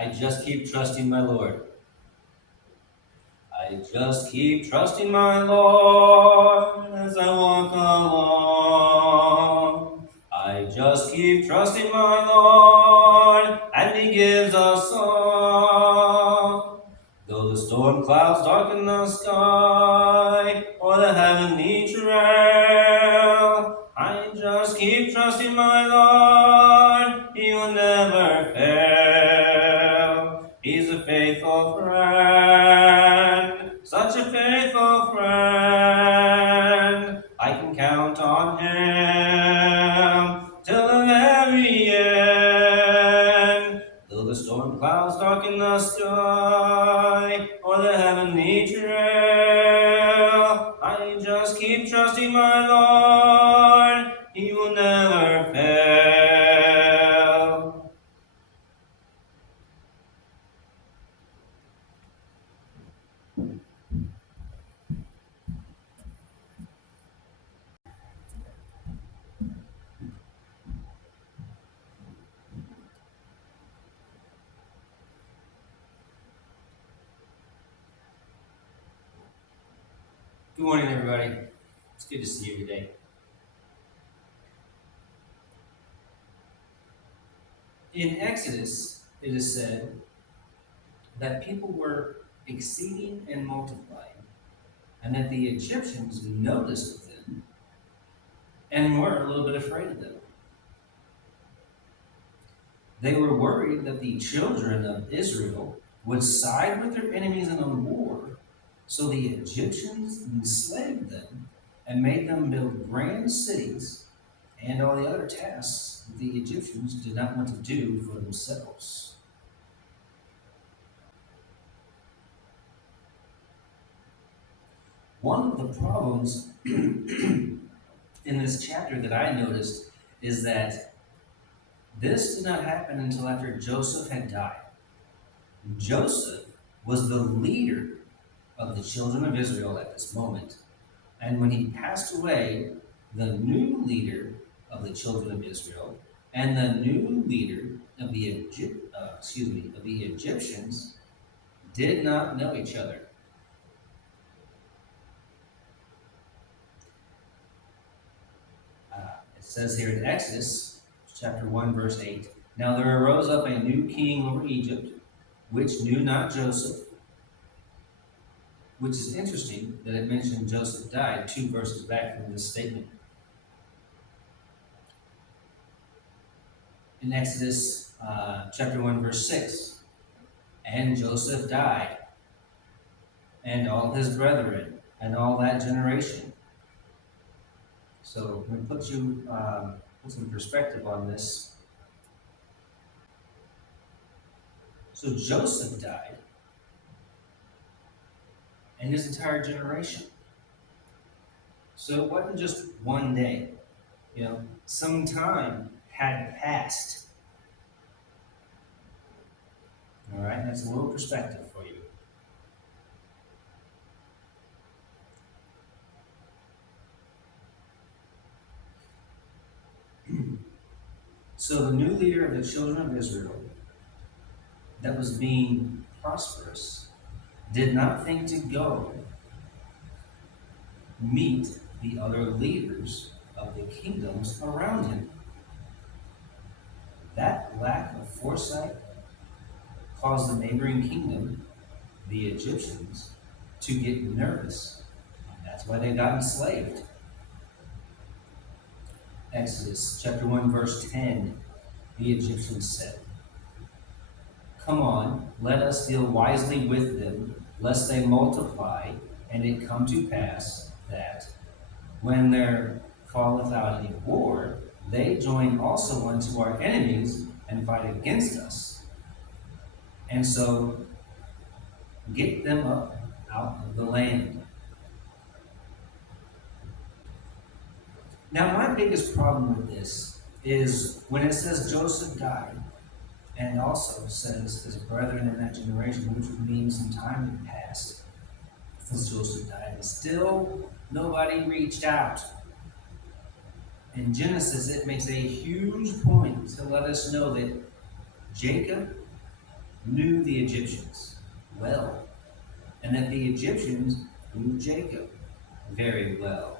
I just keep trusting my Lord. I just keep trusting my Lord as I walk along. I just keep trusting my Lord, and He gives us song. Though the storm clouds darken the sky, or the heavenly trail, I just keep trusting my Lord. He will never fail. He's a faithful friend, such a faithful friend. I can count on Him till the very end. Though the storm clouds darken the sky, or the heavenly trail, I just keep trusting my Lord. He will never fail. Good morning, everybody. It's good to see you today. In Exodus, it is said that people were exceeding and multiplying, and that the Egyptians noticed them and were a little bit afraid of them. They were worried that the children of Israel would side with their enemies in a war, so the Egyptians enslaved them and made them build grand cities and all the other tasks that the Egyptians did not want to do for themselves. One of the problems in this chapter that I noticed is that this did not happen until after Joseph had died. Joseph was the leader of the children of Israel at this moment. And when he passed away, the new leader of the children of Israel and the new leader of the Egyptians did not know each other. It says here in Exodus chapter 1, verse 8, "Now there arose up a new king over Egypt, which knew not Joseph," which is interesting that it mentioned Joseph died 2 verses back from this statement. In Exodus chapter 1, verse 6, "And Joseph died, and all his brethren, and all that generation." So we put some perspective on this. So Joseph died, and his entire generation. So it wasn't just one day. Some time had passed. All right, that's a little perspective for you. So the new leader of the children of Israel that was being prosperous did not think to go meet the other leaders of the kingdoms around him. That lack of foresight caused the neighboring kingdom, the Egyptians, to get nervous. That's why they got enslaved. Exodus chapter 1, verse 10, the Egyptians said, "Come on, let us deal wisely with them, lest they multiply, and it come to pass that, when there falleth out any war, they join also unto our enemies and fight against us. And so get them up out of the land." Now, my biggest problem with this is when it says Joseph died, and also says his brethren in that generation, which would mean some time had passed since Joseph died, and still nobody reached out. In Genesis, it makes a huge point to let us know that Jacob knew the Egyptians well, and that the Egyptians knew Jacob very well.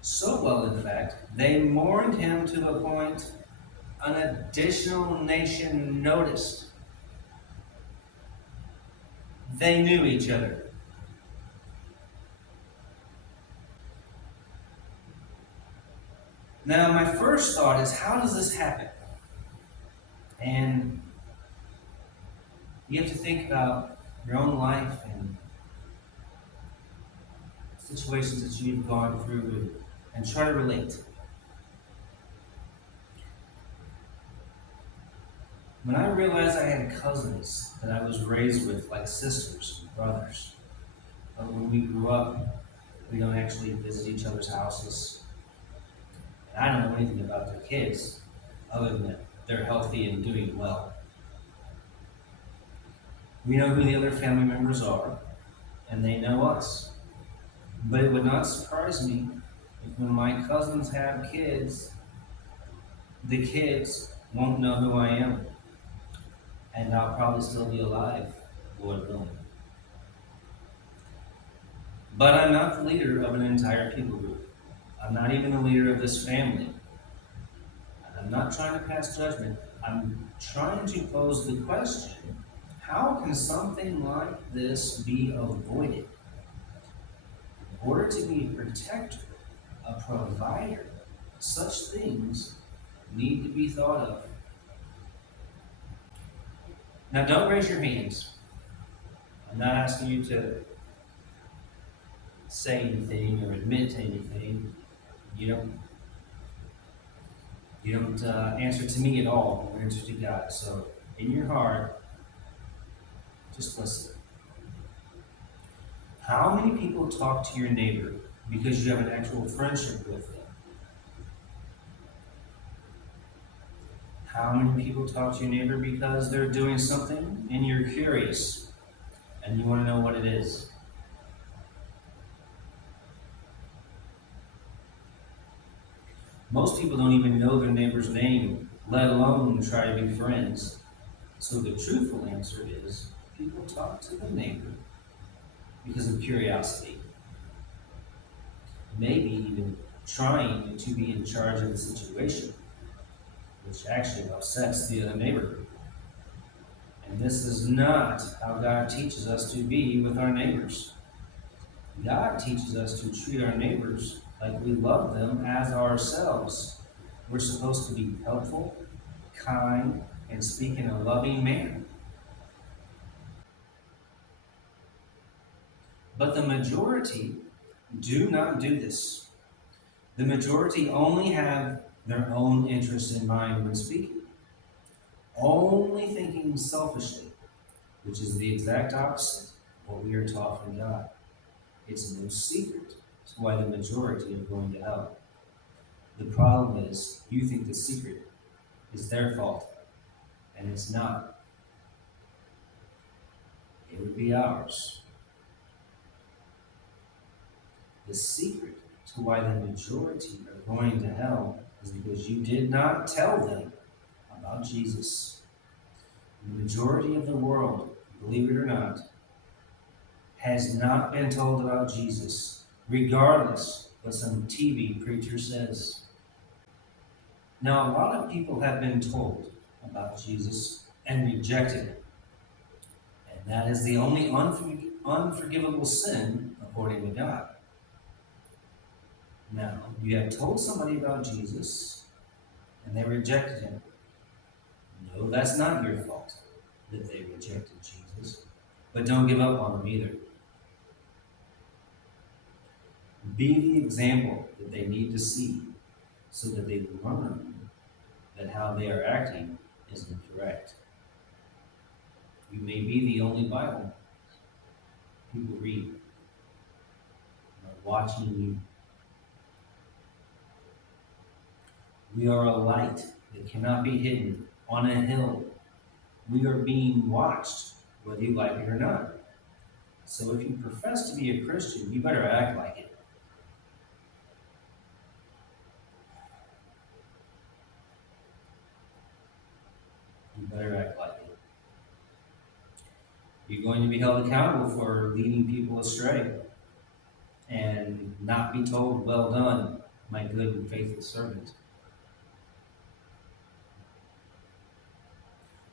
So well, in fact, they mourned him to the point an additional nation noticed. They knew each other. Now, my first thought is, how does this happen? And you have to think about your own life and situations that you've gone through and try to relate. When I realized I had cousins that I was raised with, like sisters and brothers, but when we grew up, we don't actually visit each other's houses. And I don't know anything about their kids, other than that they're healthy and doing well. We know who the other family members are, and they know us. But it would not surprise me if when my cousins have kids, the kids won't know who I am. And I'll probably still be alive, Lord willing. But I'm not the leader of an entire people group. I'm not even the leader of this family. I'm not trying to pass judgment. I'm trying to pose the question, how can something like this be avoided? In order to be a protector, a provider, such things need to be thought of. Now, don't raise your hands. I'm not asking you to say anything or admit to anything. You don't answer to me at all. You answer to God. So, in your heart, just listen. How many people talk to your neighbor because you have an actual friendship with them? How many people talk to your neighbor because they're doing something and you're curious and you want to know what it is? Most people don't even know their neighbor's name, let alone try to be friends. So the truthful answer is people talk to the neighbor because of curiosity. Maybe even trying to be in charge of the situation, which actually upsets the other neighbor. And this is not how God teaches us to be with our neighbors. God teaches us to treat our neighbors like we love them as ourselves. We're supposed to be helpful, kind, and speak in a loving manner. But the majority do not do this. The majority only have their own interest in mind when speaking, only thinking selfishly, which is the exact opposite of what we are taught from God. It's no secret to why the majority are going to hell. The problem is, you think the secret is their fault, and it's not. It would be ours. The secret to why the majority are going to hell is because you did not tell them about Jesus. The majority of the world, believe it or not, has not been told about Jesus, regardless what some TV preacher says. Now, a lot of people have been told about Jesus and rejected him. And that is the only unforgivable sin according to God. Now, you have told somebody about Jesus and they rejected him. No, that's not your fault that they rejected Jesus. But don't give up on them either. Be the example that they need to see so that they learn that how they are acting is incorrect. You may be the only Bible people read. They're watching you. We are a light that cannot be hidden on a hill. We are being watched, whether you like it or not. So if you profess to be a Christian, you better act like it. You better act like it. You're going to be held accountable for leading people astray and not be told, well done, my good and faithful servant.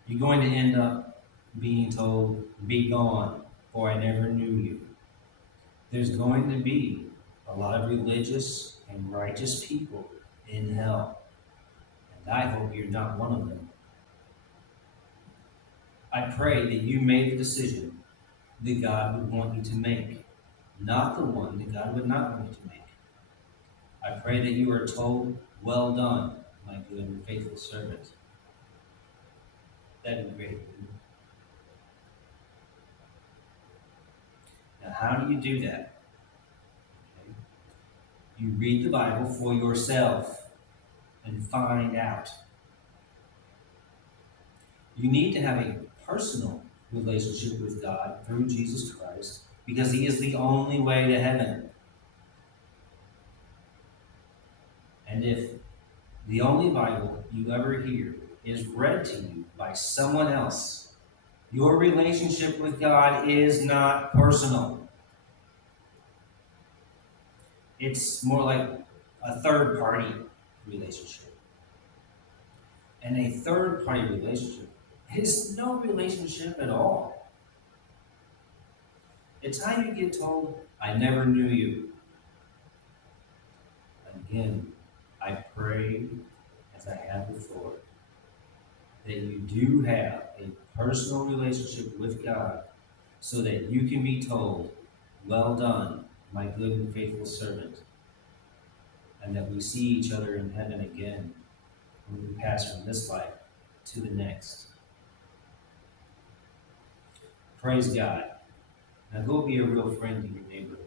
You're going to end up being told, be gone, for I never knew you. There's going to be a lot of religious and righteous people in hell, and I hope you're not one of them. I pray that you made the decision that God would want you to make, not the one that God would not want you to make. I pray that you are told, well done, my good and faithful servant. That'd be great. Now, how do you do that? Okay. You read the Bible for yourself and find out. You need to have a personal relationship with God through Jesus Christ because He is the only way to heaven. And if the only Bible you ever hear is read to you by someone else, your relationship with God is not personal. It's more like a third party relationship. And a third party relationship is no relationship at all. It's how you get told, I never knew you. Again, I pray, as I have before, that you do have a personal relationship with God so that you can be told, well done, my good and faithful servant, and that we see each other in heaven again when we pass from this life to the next. Praise God. Now go be a real friend to your neighbor.